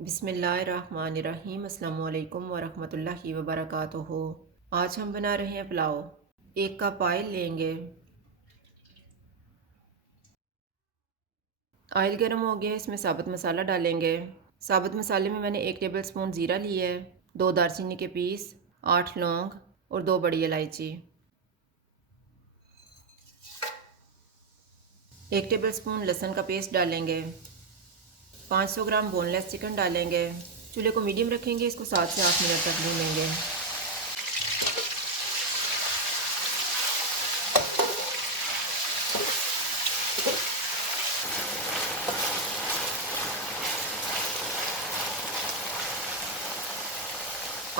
बिस्मिल्लाहिर्रहमानिर्रहीम। अस्सलाम वालेकुम वरहमतुल्लाहि वबरकातुहू। आज हम बना रहे हैं पुलाव। एक कप ऑयल लेंगे। ऑयल गर्म हो गया, इसमें साबुत मसाला डालेंगे। साबुत मसाले में मैंने 1 टेबल स्पून ज़ीरा लिया है, 2 दालचीनी के पीस, 8 लौंग और 2 बड़ी इलायची। 1 टेबल स्पून लहसुन का पेस्ट डालेंगे। 500 ग्राम बोनलेस चिकन डालेंगे। चूल्हे को मीडियम रखेंगे, इसको 7 से 8 मिनट तक भूनेंगे।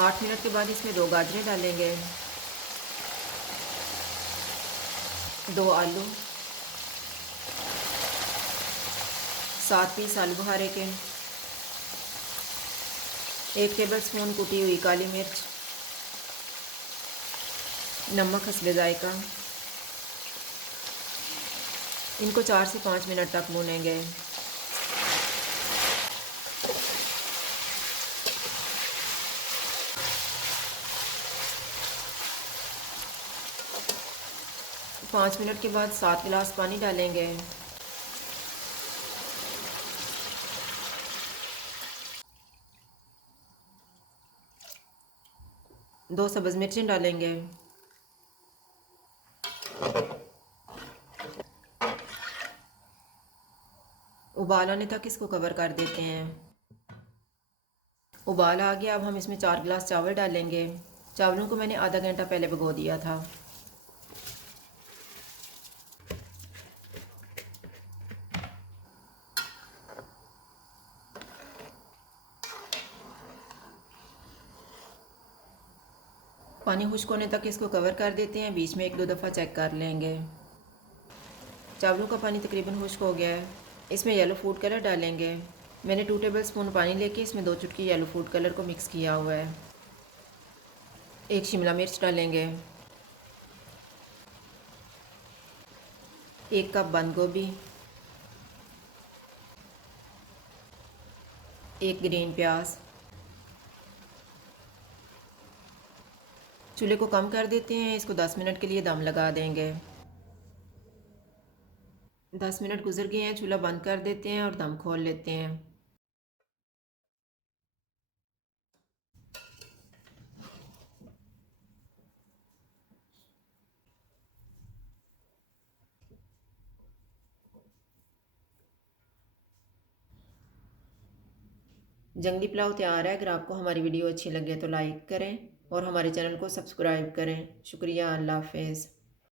8 मिनट के बाद इसमें 2 गाजरें डालेंगे, 2 आलू, 7 पीस आलू बुखारे के, 1 टेबल स्पून कुटी हुई काली मिर्च, नमक हस्बे जायका। इनको 4 से 5 मिनट तक भूनेंगे। पाँच मिनट के बाद 7 गिलास पानी डालेंगे। दो सब्ज़ मिर्चें डालेंगे। उबाल आने तक इसको कवर कर देते हैं। उबाल आ गया, अब हम इसमें 4 गिलास चावल डालेंगे। चावलों को मैंने आधा घंटा पहले भिगो दिया था। पानी खुश्क होने तक इसको कवर कर देते हैं, बीच में 1-2 दफ़ा चेक कर लेंगे। चावलों का पानी तकरीबन खुश्क हो गया है। इसमें येलो फूड कलर डालेंगे। मैंने 2 टेबल स्पून पानी लेके इसमें 2 चुटकी येलो फूड कलर को मिक्स किया हुआ है। 1 शिमला मिर्च डालेंगे, 1 कप बंद गोभी, 1 ग्रीन प्याज। चूल्हे को कम कर देते हैं, इसको 10 मिनट के लिए दम लगा देंगे। 10 मिनट गुजर गए हैं, चूल्हा बंद कर देते हैं और दम खोल लेते हैं। जंगली पुलाव तैयार है। अगर आपको हमारी वीडियो अच्छी लगे तो लाइक करें और हमारे चैनल को सब्सक्राइब करें। शुक्रिया। अल्लाह हाफ़िज़।